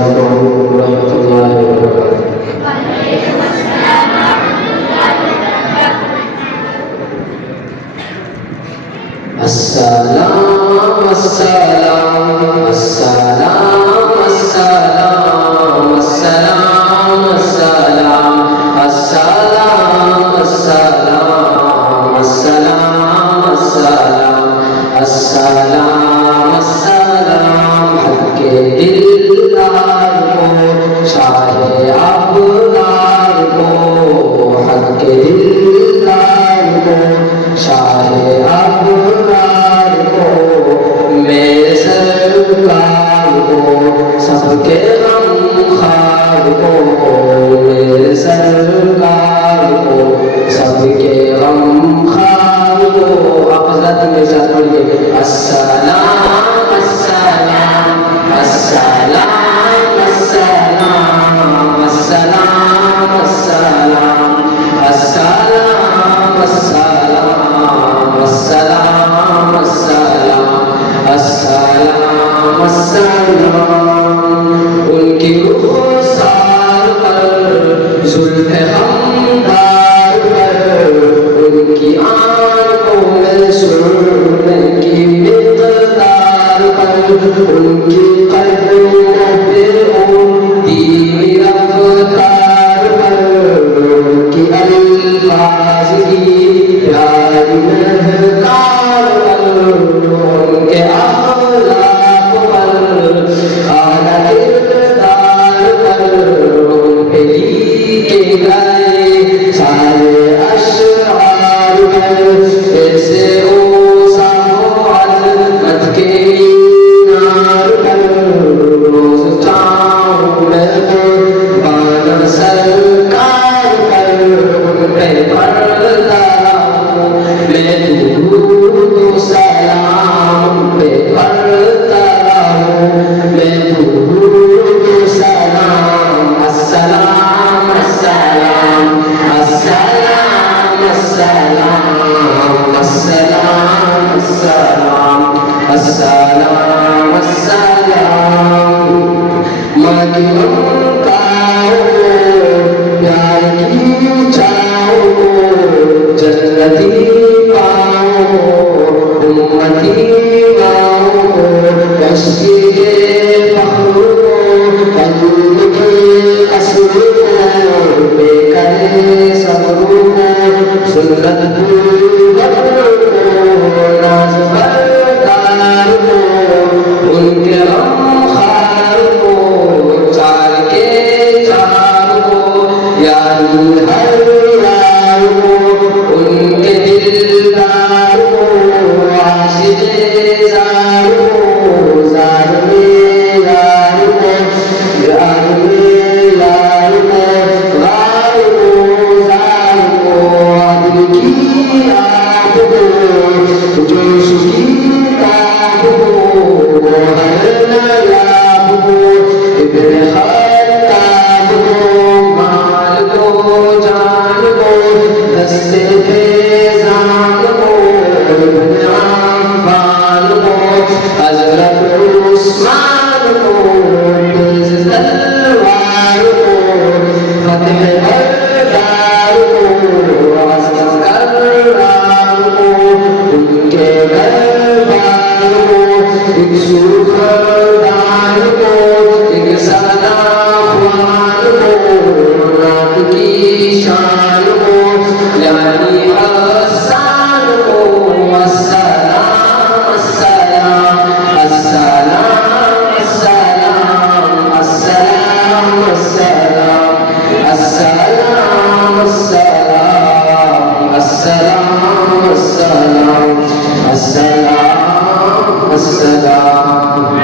अस्सलाम अस्सलाम अस्सलाम अस्सलाम अस्सलाम अस्सलाम अस्सलाम अस्सलाम अस्सलाम अस्सलाम अस्सलाम अस्सलाम हक़ दिलदार को शाहे अबरार को हक़ दिलदार को शाहे अबरार को मेरे सरकार को सबके गमखार को मेरे सरकार को सबके गमखार को। आप हज़रात मेरे साथ पढ़िए अस्सलाम अस्सलाम अस्सलाम अस्सलाम अस्सलाम अस्सलाम अस्सलाम अस्सलाम अस्सलाम अस्सलाम अस्सलाम अस्सलाम। उनकी रुख़सार पर ज़ुल्फ़े हमदार पर उनकी आँखों में सुरमे की मिक़दार पर उनकी क़दमों पे धीमी रफ़्तार पर उनकी अल्फ़ाज़ की प्यारी महकार पर उनके अख़लाक़ पर आला किरदार पर उन पे लिखे गए सारे अशआर पर ऐसे ओ साफ़ो अज़मत के मीनार पर रोज़ चाहूं मैं बाना सरकार पर उन पे पढ़ता रहूं मैं दुरूद सलाम पे पढ़ता रहूं मैं दुरूद सलाम अस्सलाम अस्सलाम अस्सलाम अस्सलाम अस्सलाम अस्सलाम अस्सलाम अस्सलाम। माँ की ममताओं प्यार की चाहों जन्नती पाओ उम्मती माओ कश्ती के फख्र को कल्ब के असर को बेकरे सब्र को सुन्नत बदर को नाज़ बरदार को उनके गमखार को चार के चार को यानी हर यार को उनके दिलदार को आशिक़े ज़ार को ज़ार में यार को यार में यार को ज़ार को ज़ार को आदिल की आब को जोश की ताब को हर नायाब को इब्न खत्ताब को माल को जान को दस्ते फैज़ान को इब्न अफ़्फ़ान को हज़रत उस्मान को तेज़ तलवार को फ़तेह बरदार को आज़म कररार को उनके दरबार को एक सुखदार को एक सदा ख्वान को रात की शान को यानी आसान को अस्सलाम अस्सलाम अस्सलाम अस्सलाम अस्सलाम अस्सलाम अस्सलाम अस्सलाम अस्सलाम अस्सलाम अस्सलाम अस्सलाम।